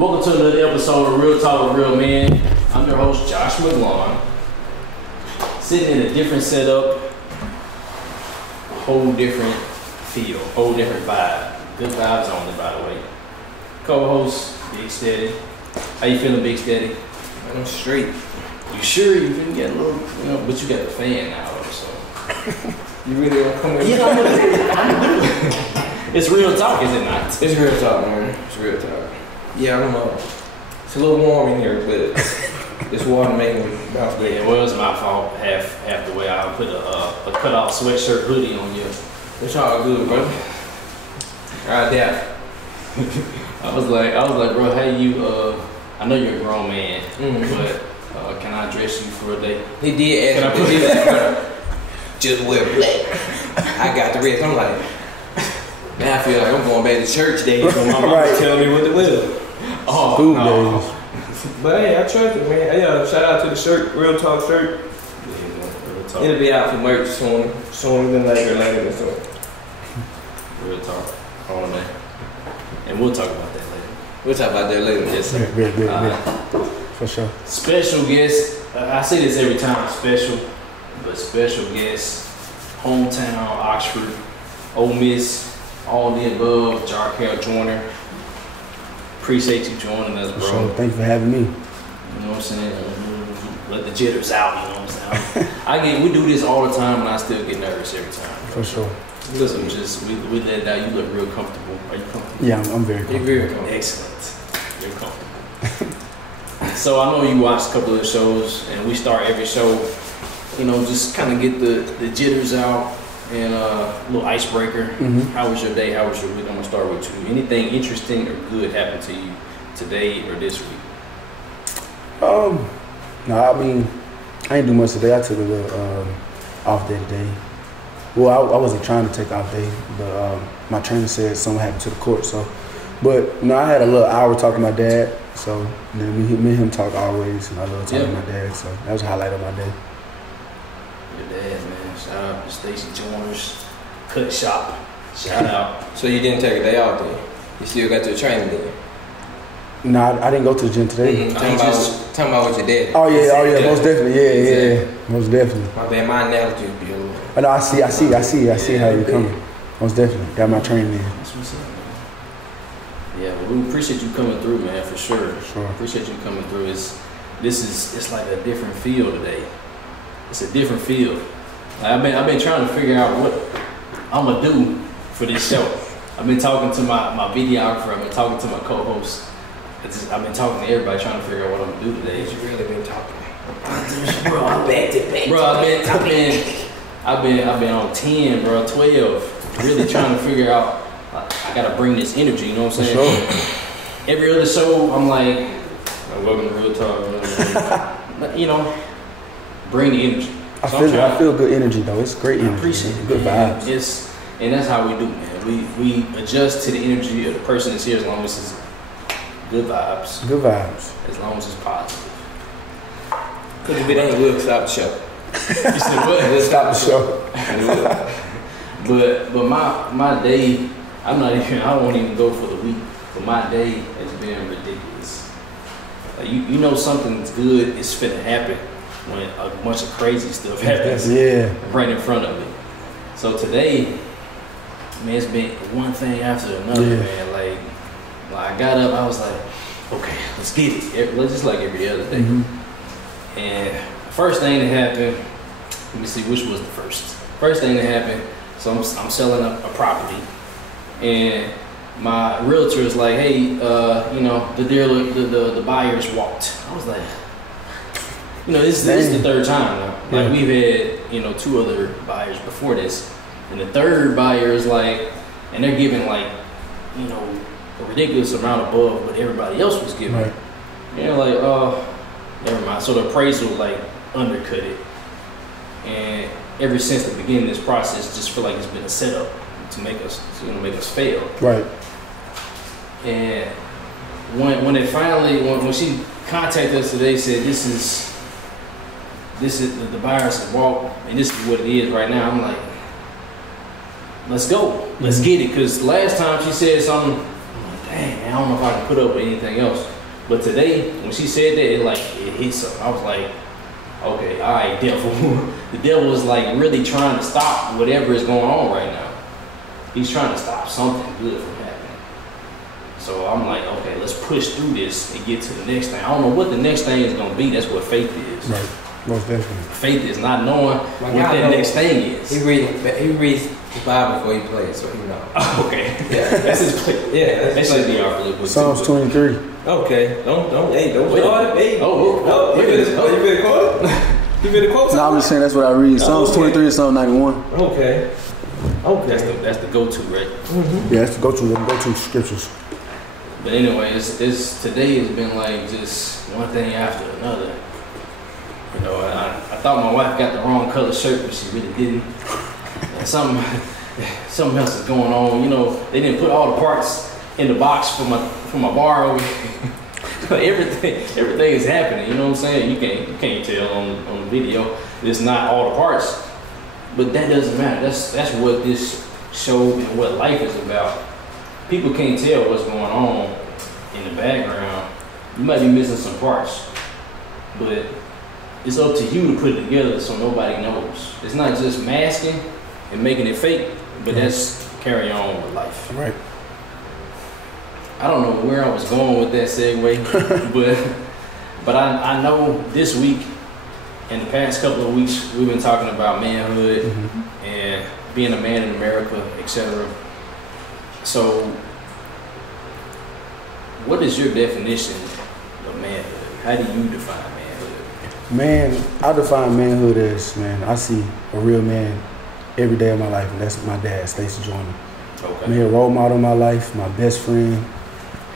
Welcome to another episode of Real Talk with Real Men. I'm your host, Josh McLaughlin. Sitting in a different setup, whole different feel, whole different vibe. Good vibes only, by the way. Co-host, Big Steady. How you feeling, Big Steady? Man, I'm straight. You sure you can get a little, but you got the fan now, so. You really gonna come in? Yeah, I'm gonna do it. It's real talk, is it not? It's real talk, man. It's real talk. Yeah, I'm it's a little warm in here, but this water made me bounce back. Yeah, well, it was my fault half the way. I put a cut-off sweatshirt hoodie on you. It's all good, bro. Right there. I was like, bro, hey, you, I know you're a grown man, but can I dress you for a day? He did ask me, just wear black. I got the rest. I'm like, man, I feel like I'm going back to church days. So my mama telling me what to wear. Oh, School no. days. But hey, I trust it, man. Hey, shout out to the shirt, Real Talk shirt. Yeah, real talk. It'll be out for merch sooner than later. So. Real talk. On that. And we'll talk about that later. We'll talk about that later. Yes, sir. Yeah. For sure. Special guest. I say this every time, special guest. Hometown, Oxford, Ole Miss, all the above. Jarkel Joiner. Appreciate you joining us, bro. For sure. Thank you for having me. You know what I'm saying? Let the jitters out, you know what I'm saying? We do this all the time and I still get nervous every time. For sure. Listen, we let that. You look real comfortable. Are you comfortable? Yeah, I'm very comfortable. You're very comfortable. Excellent. You're comfortable. So I know you watched a couple of the shows and we start every show, just kind of get the jitters out and a little icebreaker. How was your day? How was your week? I'm gonna start with you. Anything interesting or good happened to you today or this week? No, I mean, I ain't do much today. I took a little off day today. Well, I wasn't trying to take off day, but my trainer said something happened to the court. So, but I had a little hour talking to my dad. So then me and him talk always, and I love talking to my dad. So that was a highlight of my day. Your dad, man. Shout out to Stacy Joiner's Cut Shop. Shout out. So you didn't take a day off then? You still got your training then? No, I didn't go to the gym today. Talking about what your dad. Oh yeah, most definitely. Yeah, most definitely. My bad, my analogy would be a little. I know, I see how you're coming. Most definitely. Got my training in. That's what's up, man. Yeah, well, we appreciate you coming through, man, for sure. Sure. Appreciate you coming through. It's like a different feel today. It's a different feel. Like I've been trying to figure out what I'm gonna do for this show. I've been talking to my videographer. I've been talking to my co-host. I've been talking to everybody trying to figure out what I'm gonna do today. You really been talking. Bro, I'm back to back. Bro, I've been on 10, bro, 12. Really trying to figure out. I gotta bring this energy. You know what I'm saying? Sure. Every other show, I'm like, welcome to Real Talk. Bring the energy. I feel good energy though. It's great energy. I appreciate it. Good vibes. And that's how we do, man. We adjust to the energy of the person that's here as long as it's good vibes. Good vibes. As long as it's positive. Cause if it ain't, we'll stop the show. You said what? Let's stop the show. But my day, I won't even go for the week. But my day has been ridiculous. Like you know something's good is finna happen when a bunch of crazy stuff happens right in front of me. So today, man, it's been one thing after another, man. Like I got up, I was like, okay, let's get it. Just like every other day. And the first thing that happened, let me see, which was the first? First thing that happened, so I'm selling a property, and my realtor is like, hey, the buyers walked. I was like, this is the third time now. Like we've had, 2 other buyers before this, and the third buyer is like, and they're giving like, a ridiculous amount above what everybody else was giving. Right. And like, never mind. So the appraisal like undercut it, and ever since the beginning of this process, just feel like it's been a setup to make us fail. Right. And when she contacted us today, said this is the buyers have walked, and this is what it is right now. I'm like, let's go, let's get it. Because last time she said something, I'm like, dang, man, man, I don't know if I can put up with anything else. But today, when she said that, it hit something. I was like, okay, all right, devil. The devil is like really trying to stop whatever is going on right now. He's trying to stop something good from happening. So I'm like, okay, let's push through this and get to the next thing. I don't know what the next thing is going to be. That's what faith is. Right. Most definitely. Faith is not knowing what that next thing is. He reads the Bible before he plays, so he knows. Oh, okay. Yeah, that's his play. Yeah, that should be our political. Psalms 23. Okay. Don't start it. Hey. You better quote it? You better quote something? No, I'm just saying that's what I read. Psalms 23 and Psalm 91. Okay. That's the go-to, right? Mm-hmm. Yeah, that's the go-to scriptures. But anyway, it's today has been like just one thing after another. You know, I thought my wife got the wrong color shirt, but she really didn't. And something else is going on. You know, they didn't put all the parts in the box for my bar over here. everything is happening. You know what I'm saying? You can't tell on the video. It's not all the parts, but that doesn't matter. That's what this show and what life is about. People can't tell what's going on in the background. You might be missing some parts, but it's up to you to put it together so nobody knows. It's not just masking and making it fake, but that's carrying on with life. Right. I don't know where I was going with that segue, but I know this week and the past couple of weeks we've been talking about manhood and being a man in America, etc. So, what is your definition of manhood? How do you define manhood? Man, I define manhood as, man, I see a real man every day of my life, and that's my dad, Stacey Joiner. Okay. Man, a role model in my life, my best friend.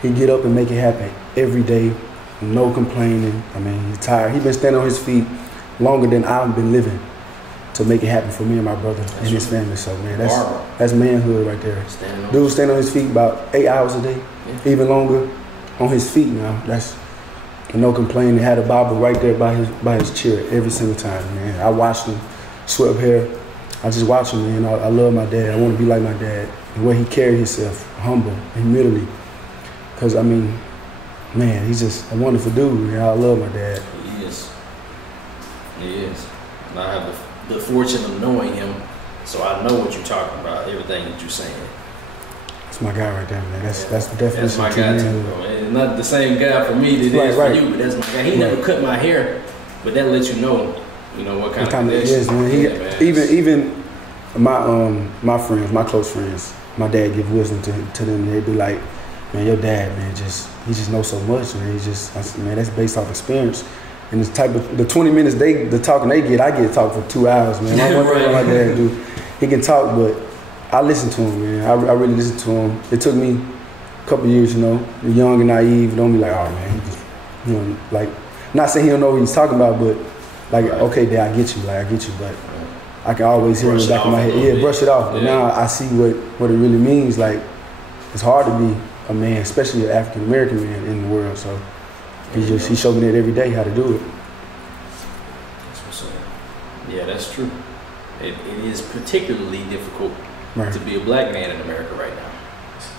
He get up and make it happen every day, no complaining. I mean, he's tired. He's been standing on his feet longer than I've been living to make it happen for me and my brother and his family. So, man, that's manhood right there. Dude standing on his feet about 8 hours a day, even longer on his feet now. That's no complaining. Had a Bible right there by his chair every single time, man. I watched him, swept hair. I just watch him, man. I love my dad. I want to be like my dad. The way he carried himself, humble, humility. Because, I mean, man, he's just a wonderful dude, man. I love my dad. He is. And I have the fortune of knowing him, so I know what you're talking about, everything that you're saying. That's my guy right there, man. That's the definition. That's my guy too, bro. It's not the same guy for me that it is for you, but that's my guy. He never cut my hair, but that lets you know what kind of connection. Yes, man. Even my friends, my close friends, my dad give wisdom to them. They be like, man, your dad, man, he just knows so much, man. I said, man, that's based off experience. And the 20 minutes the talking they get, I get to talk for 2 hours, man. I wonder what my dad do. He can talk, but I listen to him, man. I really listen to him. It took me a couple years, young and naive. Don't be like, oh man, like, not saying he don't know what he's talking about, but like, okay, Dad, I get you, but I can always hear in the back of my head, brush it off. But now I see what it really means. Like, it's hard to be a man, especially an African American man in the world. So he showed me that every day how to do it. That's what's up. Yeah, that's true. It is particularly difficult to be a black man in America right now.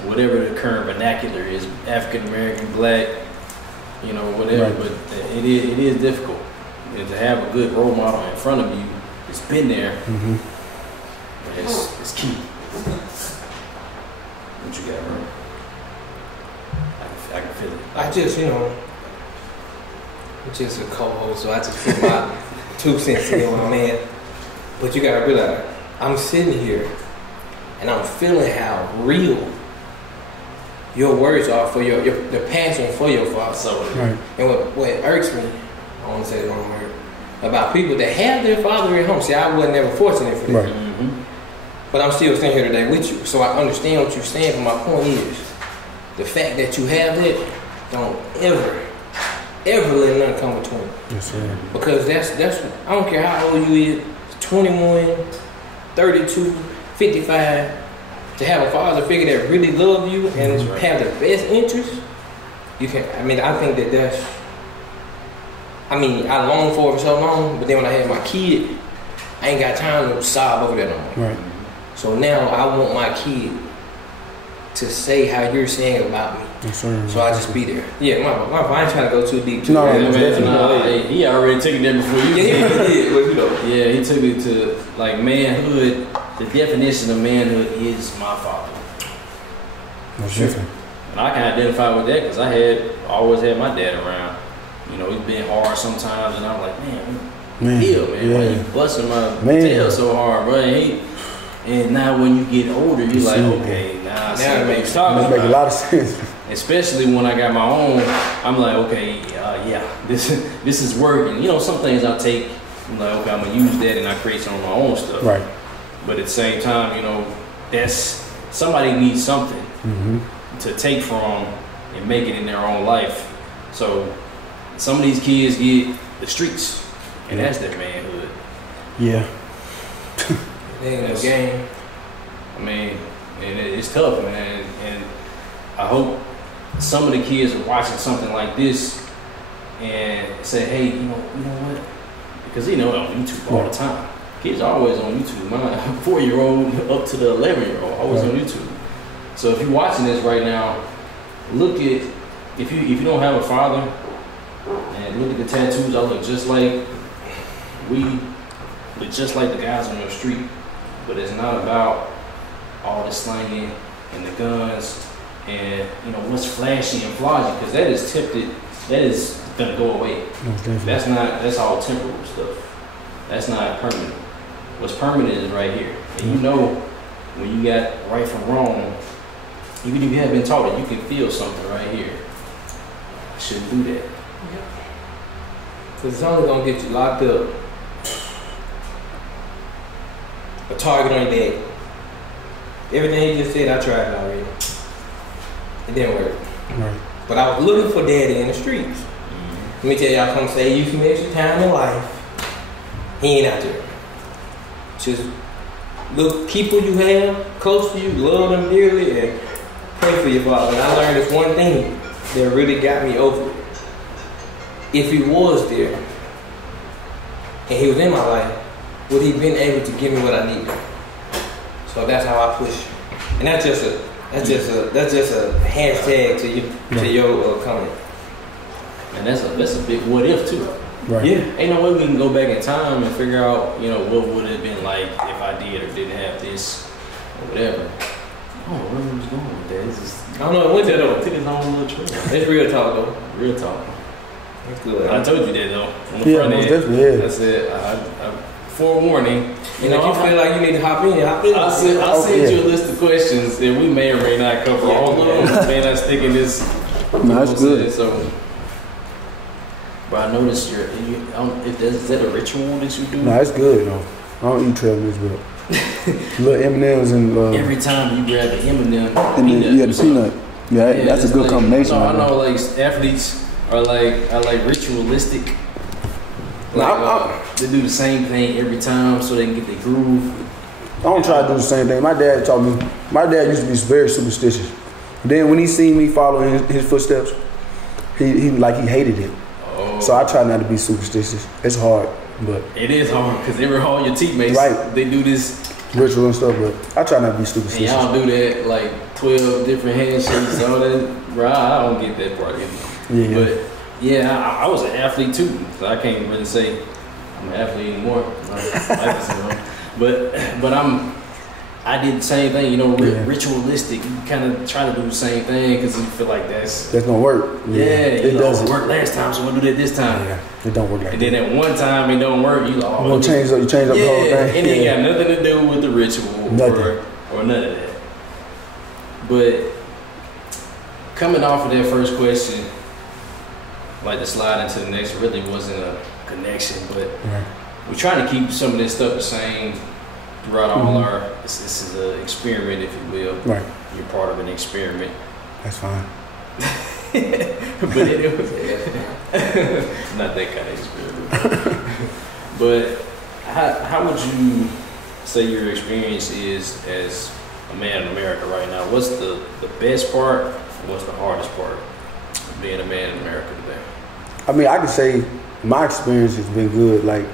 Whatever the current vernacular is, African American, black, whatever. But it is difficult. And to have a good role model in front of you, it's been there. It's key. What you got, bro? I can feel it. I just, I'm just a co-host, so I just put my 2 cents in on my man. But you gotta realize, I'm sitting here and I'm feeling how real your words are for the passion for your father. So, and what irks me, I want to say the wrong word, about people that have their father at home. See, I wasn't ever fortunate for that. But I'm still standing here today with you, so I understand what you're saying. But my point is, the fact that you have that, don't ever let nothing come between. Yes, sir. Because that's I don't care how old you is, 21, 32, 55, to have a father figure that really love you and have the best interest, you can. I mean, I think that's. I mean, I longed for it for so long, but then when I had my kid, I ain't got time to sob over that no more. Right. So now I want my kid to say how you're saying about me. Yes, sir. So I just be there. Yeah, I ain't trying to go too deep. No, Yeah, man, he already took it there before you. Yeah, he did. But, you know. Yeah, he took it to like manhood. The definition of manhood is my father. That's different. And I can identify with that because I always had my dad around. You know, he's been hard sometimes, and I'm like, man, why you busting my tail so hard, bro? And now when you get older, you're like, okay, now it makes a lot of sense. Especially when I got my own, I'm like, okay, this is working. You know, some things I take, I'm like, okay, I'm gonna use that and I create some of my own stuff. Right. But at the same time, you know, that's somebody needs something to take from and make it in their own life. So some of these kids get the streets, and that's their manhood. Yeah. It ain't no game. I mean, and it's tough, man. And I hope some of the kids are watching something like this and say, hey, you know what? Because they know it on YouTube all the time. Kids are always on YouTube. My 4-year-old up to the 11-year-old, always on YouTube. So if you're watching this right now, look at, if you don't have a father, and look at the tattoos, I look just like the guys on your street. But it's not about all the slanging and the guns and, you know, what's flashy and flashy, because that is gonna go away. That's all temporal stuff. That's not permanent. What's permanent is right here. And you know when you got right from wrong, even if you haven't been taught it, you can feel something right here. I shouldn't do that. Because it's only gonna get you locked up. A target on your head. Everything he just said, I tried it already. It didn't work. Right. But I was looking for daddy in the streets. Let me tell y'all something, say you some extra time in life. He ain't out there. Just look, people you have close to you, love them dearly, and pray for your father. And I learned this one thing that really got me over it. If he was there, and he was in my life, would he been able to give me what I needed? So that's how I push. And that's just a hashtag to your comment. And that's a big what if too. Right. Yeah. Ain't no way we can go back in time and figure out, you know, what would it have been like if I did or didn't have this or whatever. Oh, where was going with that? It's just, I don't know, it went there though. Took his own little trip. It's real talk though. Real talk. That's good. I told you that though. On the front end. Definitely. I said, I forewarning. You know, if you feel like you need to hop in, hop in. I'll send you a list of questions and we may or may not cover all of them. May not stick in this. No, that's good. So, but I noticed is that a ritual that you do? No, it's good though. I don't eat trail mix, but little M&Ms and every time you grab the M&M, the peanut. Yeah, that's a good like, combination. I know like athletes are like ritualistic. Like, they do the same thing every time so they can get the groove. I don't try to do the same thing. My dad taught me. My dad used to be very superstitious. Then when he seen me following his footsteps, he hated it. Oh. So I try not to be superstitious. It's hard, but it is hard because all your teammates, they do this ritual and stuff. But I try not to be superstitious. And y'all do that like 12 different handshakes, all that. Bro, I don't get that part either. Yeah. But yeah, I was an athlete too, so I can't really say I'm an athlete anymore. But I did the same thing, you know, ritualistic. You kind of try to do the same thing because you feel like that's gonna work. Yeah, it doesn't work last time, so we'll do that this time. Yeah, it don't work like and that. And then at one time it don't work, you like, you change up the whole thing. And it got nothing to do with the ritual or none of that. But coming off of that first question, like to slide into the next, really wasn't a connection, but we're trying to keep some of this stuff the same throughout all our. This is an experiment, if you will. Right. You're part of an experiment. That's fine. But it was not that kind of experiment. But how would you say your experience is as a man in America right now? What's the best part and what's the hardest part of being a man in America today? I mean, I can say my experience has been good. Like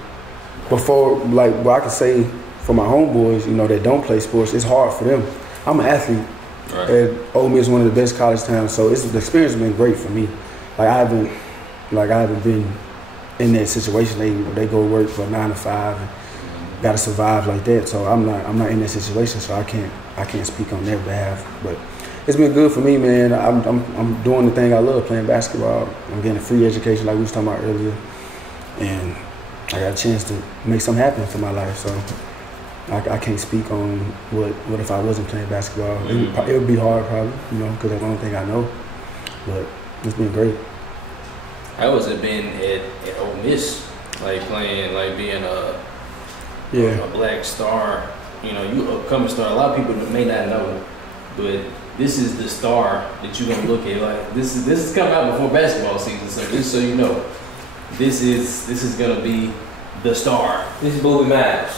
before, like what I can say for my homeboys, you know, that don't play sports, it's hard for them. I'm an athlete. Right. And Ole Miss is one of the best college towns, so the experience has been great for me. Like I haven't been in that situation. They go work for 9 to 5 and gotta survive like that. So I'm not in that situation, so I can't speak on their behalf. But it's been good for me, man. I'm doing the thing I love, playing basketball. I'm getting a free education like we was talking about earlier, and I got a chance to make something happen for my life. So I can't speak on what if I wasn't playing basketball. It would be hard probably, because that's the only thing I know. But it's been great. How has it been at Ole Miss, like playing, like being a black star? You upcoming star. A lot of people may not know, but this is the star that you're gonna look at. Like this is coming out before basketball season, so just so you know, this is gonna be the star. This is Booby Miles.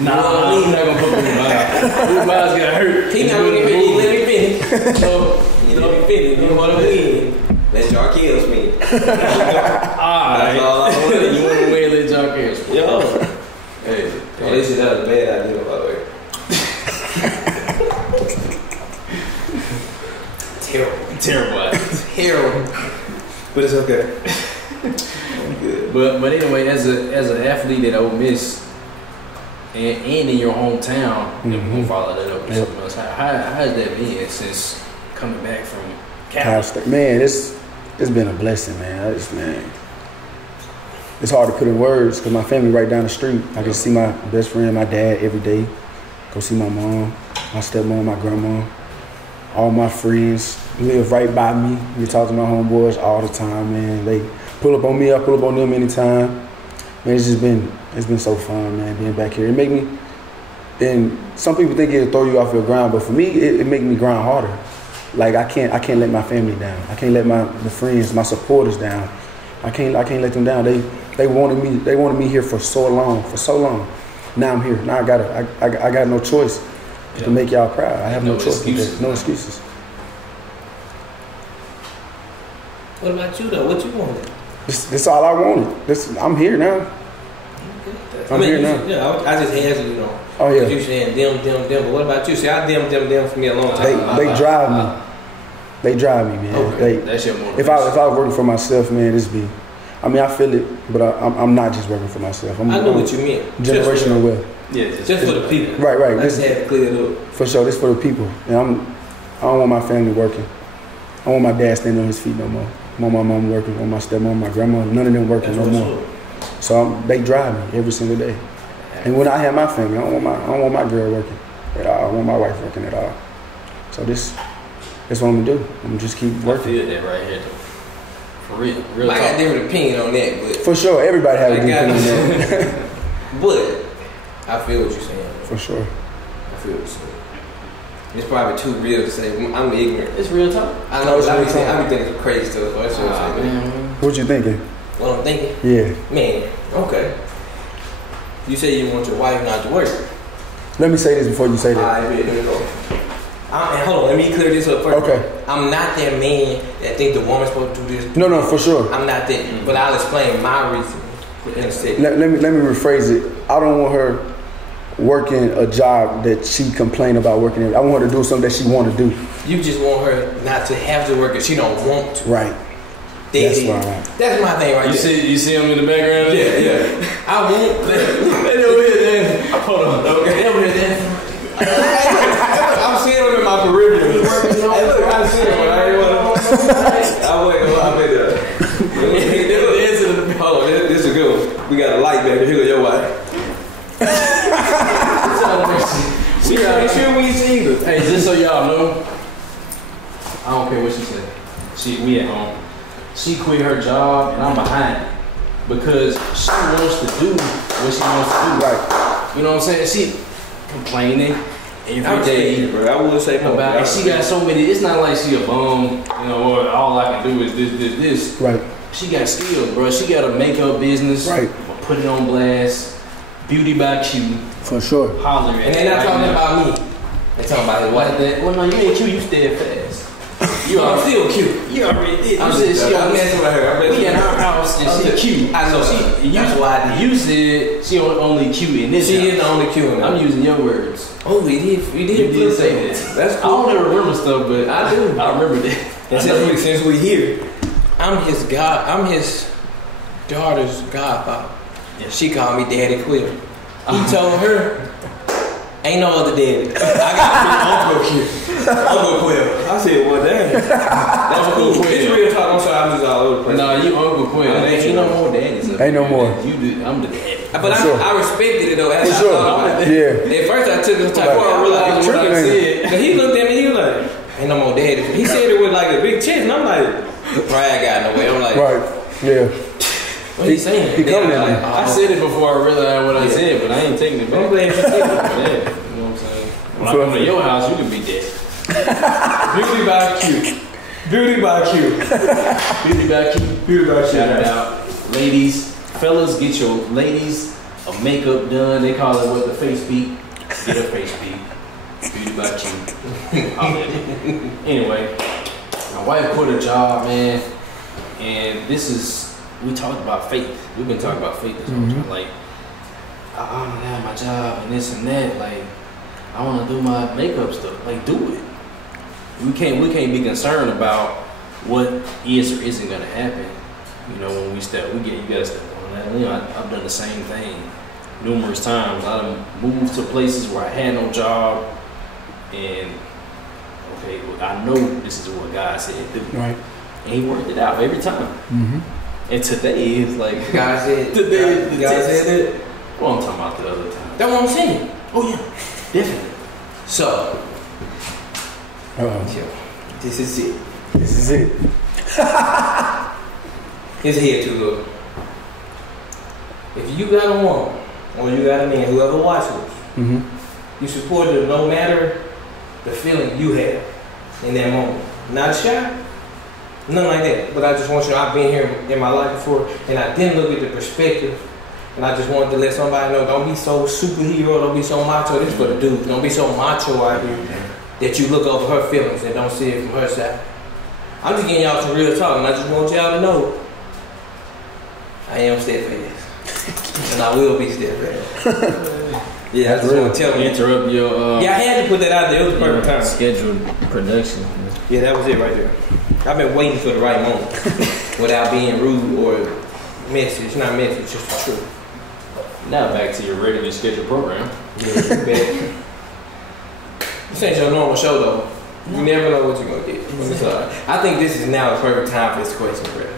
Nah, I'm not gonna put Booby Miles. Booby Miles got hurt. He not gonna let me finish. So you let me finish. You want to win? Let Jarkel win. That's all I want. You want to win? Let Jarkel win. Yo. Hey. Well, this is not a bad idea, by the way. Terrible. But it's okay. Good. But anyway, as an athlete at Ole Miss and in your hometown, we'll follow that up with something else. How has that been since coming back from Cal State? Man, it's been a blessing, man. It's hard to put in words because my family right down the street. I can see my best friend, my dad every day. Go see my mom, my stepmom, my grandma. All my friends live right by me. We talk to my homeboys all the time, man. They pull up on me, I pull up on them anytime. Man, it's been so fun, man, being back here. It make me, and some people think it'll throw you off your grind, but for me, it make me grind harder. Like I can't let my family down. I can't let the friends, my supporters down. I can't let them down. They wanted me here for so long. Now I'm here. Now I got no choice to make y'all proud. I have no choice. No excuses. What about you though? What you wanted? This all I wanted. I'm here now. I'm here now. Yeah, I just answered you know. Oh yeah. You saying them. But what about you? See, I them for me a long time. They drive me. They drive me, man. Okay. That's your motivation. If I was working for myself, man, I feel it, but I'm not just working for myself. I know what you mean. Generational wealth. Yeah, just for the people. Right. I just had to clear it up. For sure, this for the people. And I don't want my family working. I want my dad standing on his feet no more. I want my mom working. I want my stepmom, my grandma, none of them working no more. Sure. So they drive me every single day. And when I have my family, I don't want my girl working at all. I want my wife working at all. So that's what I'm gonna do. I'm gonna just keep working. I feel that right here. For real. I got a different opinion on that, but for sure, everybody has a different opinion on that. But I feel what you're saying. For sure. I feel what you're saying. It's probably too real to say. I'm ignorant. It's real talk. I know. I be thinking some crazy stuff. That's what I'm saying. What you thinking? What I'm thinking? Yeah. Man, okay. You say you want your wife not to work. Let me say this before you say that. All right, here we go. And hold on, let me clear this up first. Okay. I'm not that man that think the woman's supposed to do this. No, for sure. I'm not that, but I'll explain my reason in a second. Let me rephrase it. I don't want her working a job that she complained about working in. I want her to do something that she want to do. You just want her not to have to work if she don't want to. Right. That's my thing right there. You see him in the background? Yeah. I won't. They over here then. Hold on. Okay. They over here then. I'm seeing him in my peripheral. Hey, look, I see him. I ain't want to. I'll wait. Hold on. This is good one. We got a light back here. Here go your wife. We sure we see her. Hey, just so y'all know, I don't care what she said. We at home. She quit her job and I'm behind it because she wants to do what she wants to do. Right. You know what I'm saying? She complaining every day, bro. I wouldn't say more about, and she got so many. It's not like she a bum, or all I can do is this. Right. She got skills, bro. She got a makeup business. Right. Put it on blast. Beauty by Q. For sure. Holler at. And they're not talking about me. They're talking about his wife. Well, no, you ain't cute. You steadfast. I'm still cute. You already did. I'm messing with her. We in her house and she cute. I know. That's why I did. You said she only cute in this. She is the only cute in I'm using your words. Oh, we did say that. That's cool. I don't ever remember stuff, but I do. I remember that. And since we here, I'm his daughter's godfather. Yeah. She called me Daddy Quill. He told her, ain't no other daddy. I got Uncle Quill. Uncle Quill. I said, well, damn. That's cool. It's real talk. I'm sorry, I'm just all over the place. Nah, you Uncle Quill. Ain't no more daddies. Ain't no more. I'm the daddy. But I respected it though. As I thought about it. Yeah. At first I took it before I realized what I said. But he looked at me, he was like, ain't no more daddy. He said it with like a big chest, and I'm like, pride got no way. I'm like, right, yeah. What he saying? He coming at me. I said it before I realized what I said, but I ain't taking it back. I'm glad you said it. Yeah, you know what I'm saying? When I come to your house, you can be dead. Beauty by Q. Beauty by Q. Beauty by Q. Beauty by Q. Shout it out. Ladies, fellas, get your ladies a makeup done. They call it what, the face beat. Get a face beat. Beauty by Q. Anyway, my wife quit her job, man, and we talked about faith. We've been talking about faith this whole time. Like, I don't have my job and this and that. Like, I want to do my makeup stuff. Like, do it. We can't be concerned about what is or isn't gonna happen. You know, when you gotta step on that. You know, I've done the same thing numerous times. I moved to places where I had no job, and okay, well, I know this is what God said do. Right. And He worked it out every time. And today is like God said. God said that. Well, I'm talking about the other time. That's what I'm saying. Oh yeah, definitely. So, this is it. This is it. It's here to look. If you got a woman or you got a man, whoever watches, you support them no matter the feeling you have in that moment. Not shy, nothing like that. But I just want you to know I've been here in my life before, and I didn't look at the perspective. And I just wanted to let somebody know, don't be so superhero, don't be so macho. This is for the dudes. Don't be so macho out here that you look over her feelings and don't see it from her side. I'm just getting y'all some real talk, and I just want y'all to know I am steadfast. And I will be steadfast. Yeah, I just want to tell you. Interrupt your yeah, I had to put that out there. It was perfect time. Scheduled production. Yeah, that was it right there. I've been waiting for the right moment without being rude or message. Not message, just the truth. Now back to your regularly scheduled program. Yeah, this ain't your normal show though. You never know what you're gonna get. I think this is now the perfect time for this question, Brett.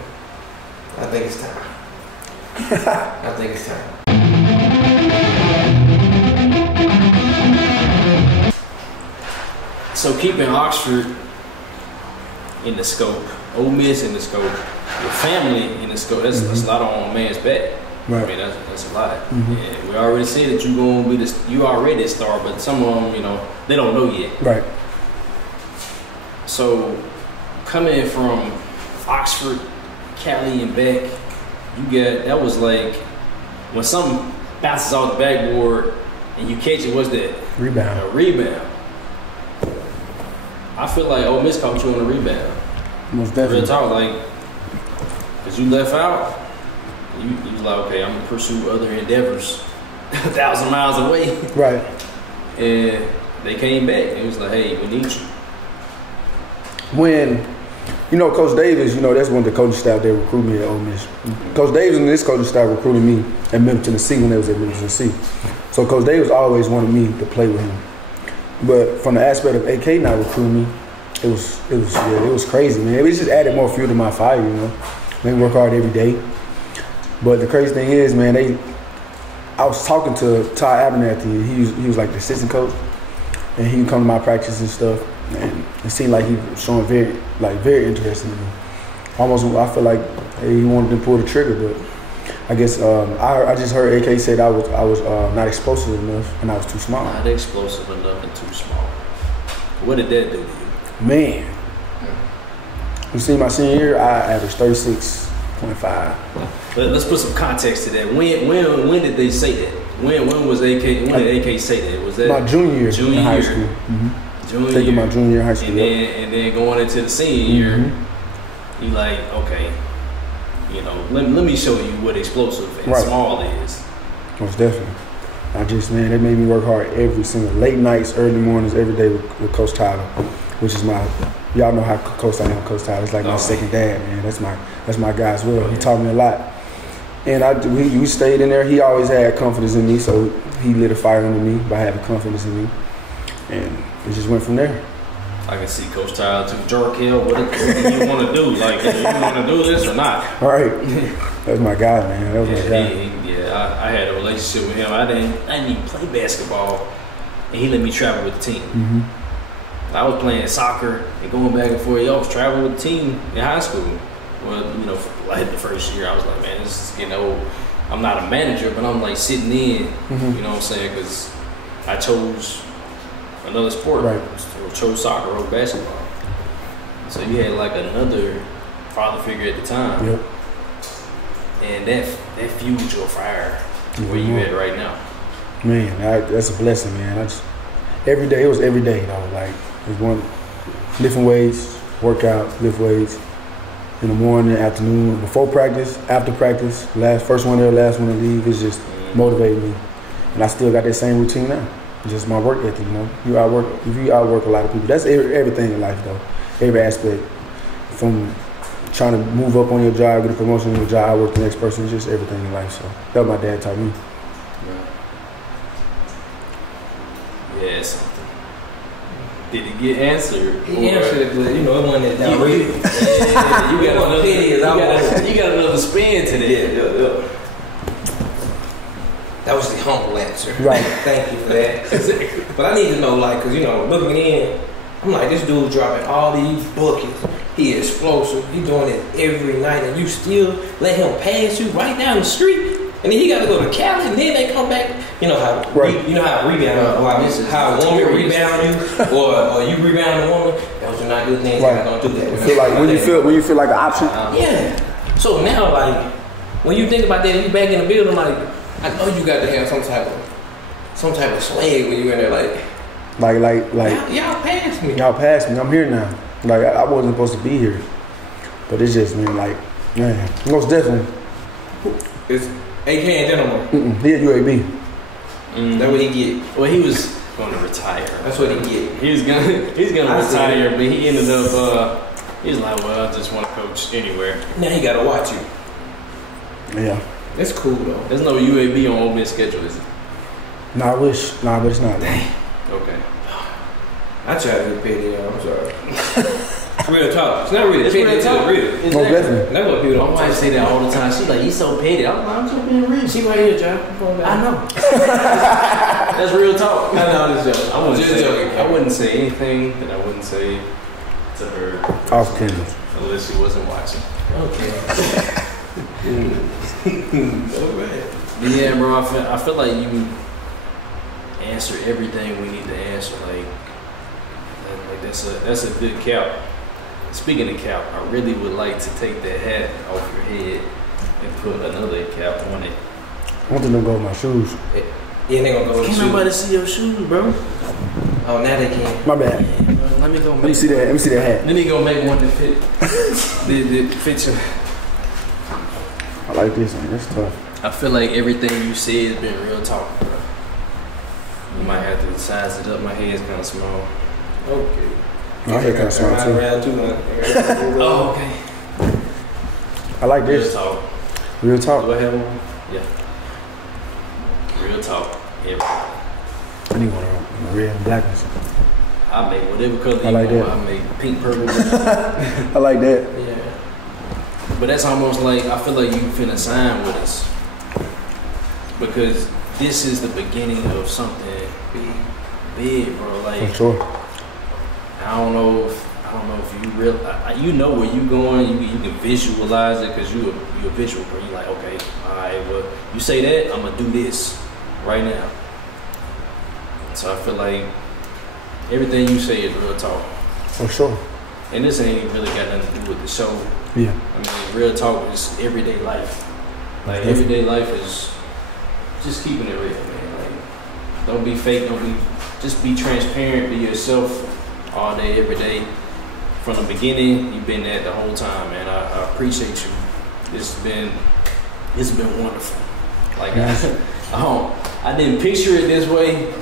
I think it's time. I think it's time. So keeping Oxford in the scope, Ole Miss in the scope, your family in the scope, that's a lot on a man's back. Right. I mean, that's a lot. And we already said that you're going to be you already a star, but some of them, you know, they don't know yet. Right. So coming from Oxford, Cali, and back, that was like when something bounces off the backboard and you catch it, what's that? Rebound. A rebound. I feel like Ole Miss caught you on a rebound. Most definitely. Real talk, like, because you left out, you was like, okay, I'm going to pursue other endeavors 1,000 miles away. Right. And they came back. It was like, hey, we need you. When, you know, Coach Davis, you know, that's one of the coaching staff that recruited me at Ole Miss. Coach Davis and this coaching staff recruited me at Middle Tennessee when they was at Middle Tennessee. So Coach Davis always wanted me to play with him. But from the aspect of AK not recruiting me, it was crazy, man. It just added more fuel to my fire, you know. They work hard every day. But the crazy thing is, man, I was talking to Todd Abernathy. He was like the assistant coach, and he would come to my practice and stuff. And it seemed like he was showing very interested in me. Almost, I feel like he wanted to pull the trigger, but I guess I just heard AK said I was not explosive enough and I was too small. Not explosive enough and too small. What did that do to you? Man, you see, my senior year, I averaged 36.5. But let's put some context to that. When did they say that? When was AK? When did AK say that? Was that my junior year in high school? Taking my junior year in high school. And then going into the senior year, you like, okay, you let me show you what explosive and Right. small is. Most definitely. Man, they made me work hard every single late nights, early mornings, every day with Coach Tyler, which is y'all know how close I am with Coach Tyler. It's like my second dad, man. That's my guy as well. He taught me a lot. And we stayed in there. He always had confidence in me, so he lit a fire under me by having confidence in me. And it just went from there. I can see Coach Tyler to Jarkel. What do you want to do? Like, do you want to do this or not? All right. That's my guy, man. That was my guy. I had a relationship with him. I didn't even play basketball, and he let me travel with the team. Mm-hmm. I was playing soccer and going back and forth. I was traveling with the team in high school. Well, like the first year, I was like, man, this is getting old. I'm not a manager, but I'm like sitting in. Mm-hmm. You know what I'm saying? Because I chose another sport. Right. I chose soccer or basketball. So you had like another father figure at the time. Yep. And that fueled your fire to where you at right now. Man, that's a blessing, man. It was every day, though. Like, it was different ways, workout, lift weights, in the morning, afternoon, before practice, after practice, first one there, last one to leave. It's just motivated me. And I still got that same routine now. Just my work ethic, If you outwork a lot of people. That's everything in life, though. Every aspect. From trying to move up on your job, get a promotion on your job, outwork the next person, just everything in life. So that's what my dad taught me. Yeah, something. Did it get answered? He answered it, but it wasn't that down real. You got another spin to that. Yeah. That was the humble answer. Right. Thank you for that. But I need to know, like, because, looking in, I'm like, this dude dropping all these buckets. He explosive. He doing it every night, and you still let him pass you right down the street. And then he got to go to Cali, and then they come back. You know how rebound, how a woman rebound you, or you rebound a woman. Those are not good things. Right. Don't do that. When you feel like an option. Yeah. So now, like, when you think about that, and you back in the building, like, I know you got to have some type of swag when you in there, like y'all passed me. Y'all passed me. I'm here now. Like, I wasn't supposed to be here, but it's just, man, most definitely. It's AK and gentleman. He at UAB. That's what he get. Well, he was going to retire. That's what he get. He's gonna retire, but he ended up. He's like, well, I just want to coach anywhere. Now he gotta watch you. Yeah. That's cool though. There's no UAB on Ole Miss schedule, is it? No, I wish. Nah, but it's not. Dang. Okay. I try to get paid. I'm sorry. It's real talk. It's not real. It's real talk. Real. Most definitely. That's what people My don't wife say that all the time. She's like, "He's so petty." I'm just being real. She right here, John. I know. That's real talk. I know this joke. I wouldn't Just say. joking. I wouldn't say anything that I wouldn't say to her Off camera. unless she wasn't watching. Okay. Alright. But yeah, bro. I feel like you answer everything we need to answer. Like that's a good cap. Speaking of cap, I really would like to take that hat off your head and put another cap on it. I want them to go with my shoes. Yeah, they gonna go with Can't shoes. nobody see your shoes, bro. Oh, now they can. My bad. Let me go. Let me see that hat. Let me go make one that fit. that fit you. I like this one. That's tough. I feel like everything you said has been real talk, bro. You might have to size it up. My head's kind of small. Okay. My head kind of small too. Oh, okay. I like Real this. talk. Real talk. Do I have one? Yeah. Real talk. Yeah. I need one of red and black ones. I make whatever color I like you want. that. I make pink, purple. I like that. Yeah. But that's almost like I feel like you finna sign with us because this is the beginning of something big, bro. Like For sure. I don't know if you know where you going. You can visualize it because you a visual, bro. You like, okay, all right. Well, you say that, I'm gonna do this right now. So I feel like everything you say is real talk. For sure. And this ain't really got nothing to do with the show. Yeah. I mean, real talk is everyday life. Like everyday life is just keeping it real, man. Like, don't be fake. Just be transparent. Be yourself all day, every day. From the beginning, you've been there the whole time, man. I appreciate you it's been wonderful. Like I didn't picture it this way,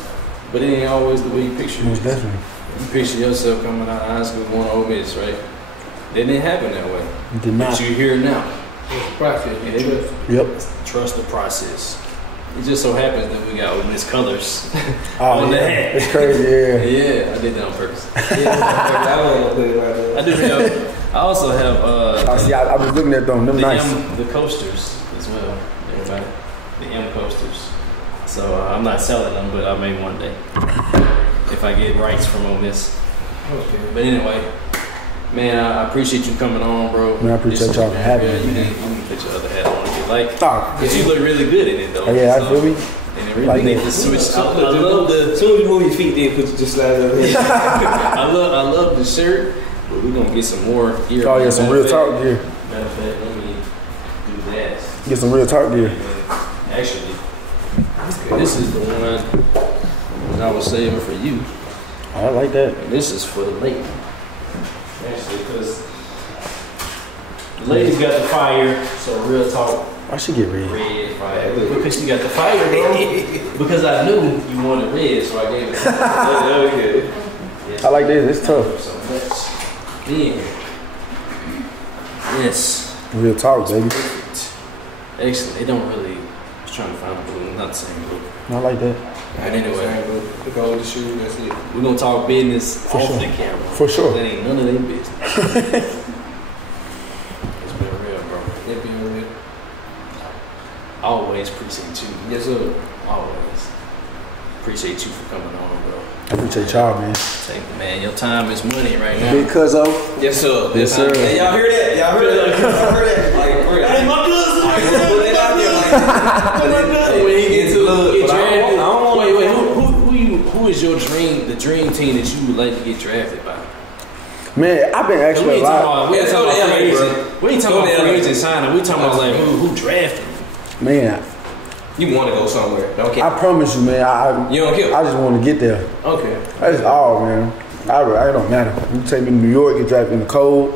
but it ain't always the way you picture it. Most definitely. You picture yourself coming out of high school going to Ole Miss, right? That didn't happen that way. It did not. But you're here now. It's a process. Yep. Trust the process. It just so happens that we got Ole Miss colors Oh, on the yeah. hat. It's crazy, yeah. Yeah, I did that on purpose. I don't want to put it right there. I do have. I also have. Oh, see, I was looking at them. Them nice. The coasters as well. Everybody, the M coasters. So I'm not selling them, but I may one day if I get rights from Ole Miss. Okay. But anyway, man, I appreciate you coming on, bro. Man, I appreciate y'all for having me. You need to put your other hat on if you like. Oh, Because you look really good in it, though. oh, yeah, I feel me. And it really Like need that. to switch. I As love the. soon as you move your feet, then put just slide over here. I love the shirt, but we're gonna get some more gear. Oh, yeah, some real talk gear. Matter of fact, let me do that. Get some real talk gear. And actually, this is the one that I was saving for you, I like that. and this is for the lady. Actually, because the lady's got the fire, so real talk. I should get red. Red fire. Because she got the fire, bro. Because I knew you wanted red, so I gave it. Okay. Yes. I like this. It's tough. So let's be in here. Yes. Real talk, baby. Perfect. Actually, they don't really. I was trying to find a blue, not the same blue. I like that. But anyway, Look all the shoes. That's it. we're gonna talk business For off sure. the camera. For sure. That ain't none of their business. It's been real, bro. It be real. Always appreciate you. Yes, sir. Always. Appreciate you for coming on, bro. I appreciate y'all, man. Thank you, man. Your time is money right now. Big cuzzo. Yes, sir. Yes, sir. Hey, y'all hear that? Y'all heard that? Y'all heard that? Like, for real. Hey, my cousin. I ain't gonna put that out there. Like, When you get to look, but I drafted, don't want. who is your the dream team that you would like to get drafted by? Man, I've been We asking a ain't lot. talking about, we ain't Yeah, talking go to about free LA, bro. agent. We ain't talking Go about to free LA. agent signing. We talking about like who drafted him. Man, You want to go somewhere? Don't care. I promise you, man. I You don't care. just want to get there. Okay. That's all, man. It don't matter. You take me to New York, get drafted in the cold.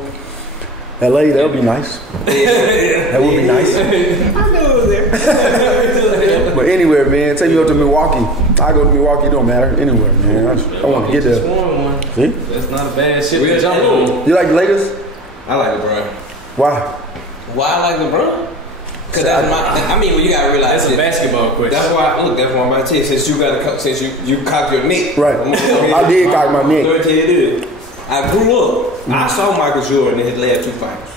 LA, that would be nice. That would be nice. I knew it was there. But anywhere, man, take me up to Milwaukee. I go to Milwaukee, it don't matter. Anywhere, man. I want to get Just there. won one. See? That's not a bad shit Real to jump talk. on. You like the Lakers? I like LeBron. Why? Why I like LeBron? Because that's my. I mean, well, you gotta realize That's a basketball question. That's why. Look, that's why I'm about to tell you. Since you cocked your neck. Right. I did cock my neck. Let me tell you this. I grew up. I saw Michael Jordan in his last 2 finals.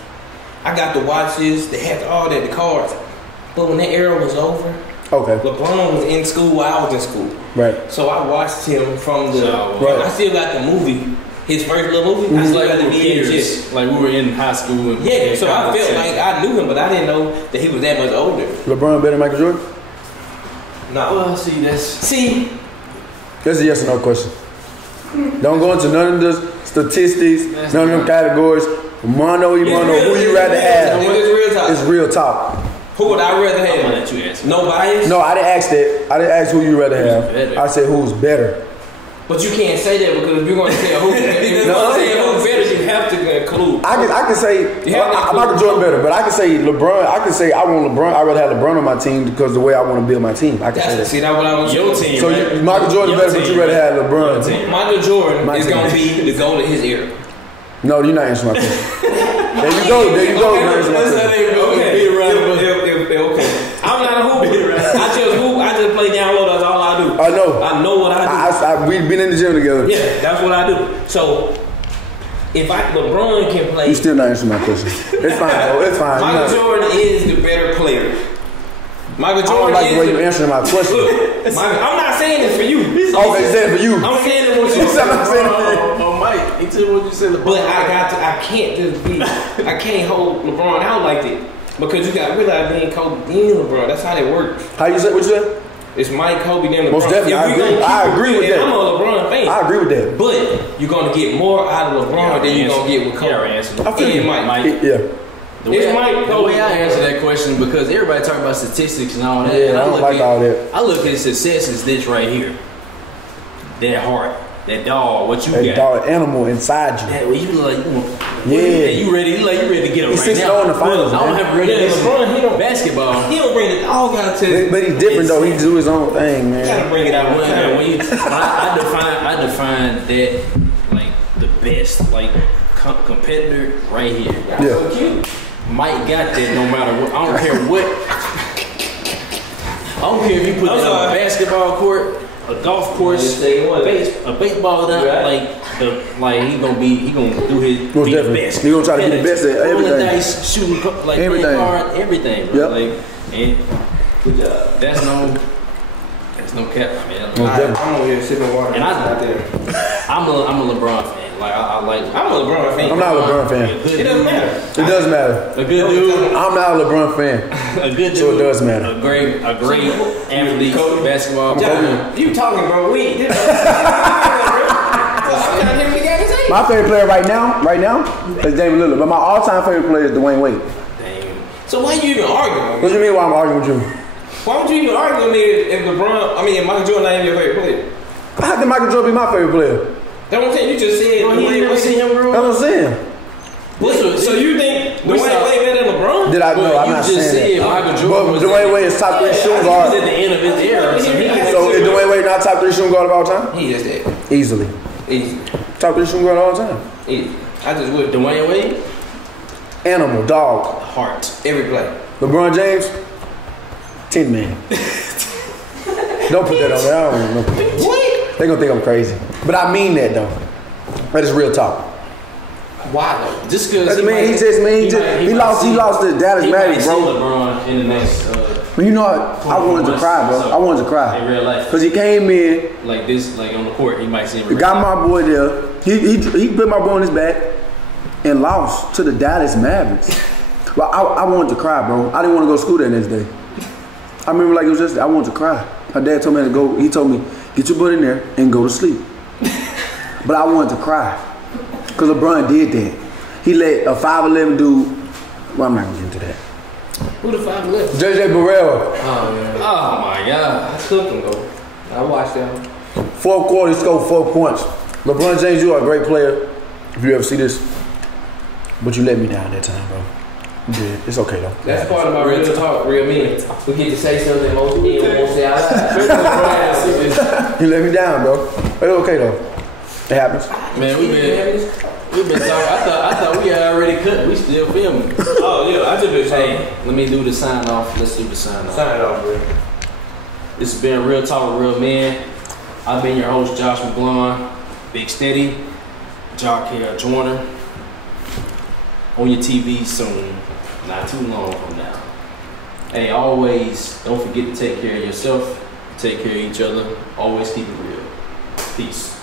I got the watches, the hats, all that, the cards. But when that era was over, Okay. LeBron was in school while I was in school. Right. So I watched him from the. Right. I still got the movie. His first little movie. I It's still like got we the were VHS. peers. Like we were in high school. And Yeah, so I felt like I knew him, but I didn't know that he was that much older. LeBron better than Michael Jordan? No. Well, see, See, That's a yes or no question. Don't go into none of the statistics, none of them categories. Mono, who you rather have. It's real talk. It's real talk. Who would I rather I'm have? gonna let you answer. No bias? No, I didn't ask that. I didn't ask who you rather have. better? I said who's better. But you can't say that because if you're going to say who, if you're going to say who's better, you have to include. I can say Michael Jordan better, but I can say LeBron. I can say I want LeBron. I rather have LeBron on my team because the way I want to build my team. I can say that. See, that's what I was Your team. So right? Michael Jordan Your better, but team, you rather right? have LeBron. Your team. Michael Jordan My is team. going to be the goal of his era. No, you're not answering my question. There you go. There you go. You're not answering my question. Okay. I'm not a hooper. I just play down low. That's all I do. I know. I know what I do. We've been in the gym together. Yeah, that's what I do. So if LeBron can play, You still not answering my question. It's fine, though. It's fine. You're Michael not- Jordan is the better player. Michael I don't Jordan like the way is you're answering my question. I'm not saying this for you. Okay, say it for you. I'm saying it what You you said I'm saying it for you. Oh, Mike, he said what you said. But I can't just be, I can't hold LeBron out like that. Because you got to realize being Kobe, then LeBron, that's how that works. How you say? What you said? It's Mike, Kobe, then LeBron. Most definitely, If I we agree. gonna keep I it agree real, with that. I'm a LeBron fan. I agree with that. But you're going to get more out of LeBron than you're going to get with Kobe. Yeah, answer. I feel And you. Mike. Yeah. The way, It's Mike, the way I answer that question, because everybody talking about statistics and all that. Yeah, and I don't look like at, all that. I look at success as this right here. That heart, that dog, what you That got. dog animal inside you. That way you look like you want Yeah, you ready? You ready to get him He's right 6-0 now? in the finals, I don't man. have really LeBron, he don't basketball. He don't bring it all out to. But he's different though. He do his own thing, You gotta man. bring it out When, one time. when you, I define that like the best like competitor right here. Y'all so cute. Mike got that no matter what. I don't care what. I don't care if you put that on a basketball court, a golf course, a baseball down, like he gonna do his Most be the definitely. best. He gonna try to be the best at Rolling everything. dice, shooting, like Everything. playing hard, everything, bro. Yep. Like, and Good job. that's no cap, man. Most definitely. I'm over here sipping water. And I- out there. I'm a LeBron fan. Like I like. I'm a LeBron fan. I'm not a LeBron fan. A good It doesn't dude. matter. It does matter. A good dude. I'm not a LeBron fan. A good dude. So it does matter. A great athlete, basketball. John, you talking, bro? We. My favorite player right now is David Lillard. But my all-time favorite player is Dwayne Wade. Damn. So why you even arguing? What do you mean why I'm arguing with you? Why would you even argue with me if if Michael Jordan not even your favorite player? How can Michael Jordan be my favorite player? That's what I'm saying. You just said Bro, you never seen him, bro? That's what I'm saying. So you think We Dwayne saw- Wade better than LeBron? Did I But know? I'm you not just saying said that. Michael Jordan But was Dwayne Wade is top 3 shooting he was guard. at the end of his era. So So is Dwayne Wade not top 3 shooting guard of all time? He just that. Easily. Easy. Top 3 shooting guard of all time. Easy. I just would. Dwayne Wade, Animal, dog. heart. Every play. LeBron James, 10 man. Don't put that on there. I don't know. What? They gonna think I'm crazy. But I mean that though. That is real talk. Why though? Just because That's he lost to Dallas Mavericks, bro. LeBron in the next. But you know what? I wanted to cry, bro. I wanted to cry. In real life. Because he came in, Like this, like on the court, he might see him. he got my boy there. He put my boy on his back and lost to the Dallas Mavericks. Well, I wanted to cry, bro. I didn't want to go to school that next day. I remember like it was just, I wanted to cry. My dad told me to go, he told me, get your butt in there and go to sleep. But I wanted to cry. Because LeBron did that. He let a 5'11" dude, well, I'm not going to get into that. Who the 5'11"? JJ Barrera. Oh man. Oh my God. I took him though. I watched them. 4th quarter, he scored 4 points. LeBron James, you are a great player. If you ever see this. But you let me down that time, bro. You did. It's okay, though. That's part of my real talk, real meaning. We get to say something most people won't say out loud. You let me down, bro. But it's okay, though. It happens. Man, we've been talking. I thought we had already cut. We still filming. Oh yeah, I just been saying. Hey, let me do the sign off. Let's do the sign off. Sign it off, bro. This has been Real Talk with Real Men. I've been your host, Josh McGlon, Big Steady, Jarkel Joiner. On your TV soon, not too long from now. Hey, always don't forget to take care of yourself, take care of each other. Always keep it real. Peace.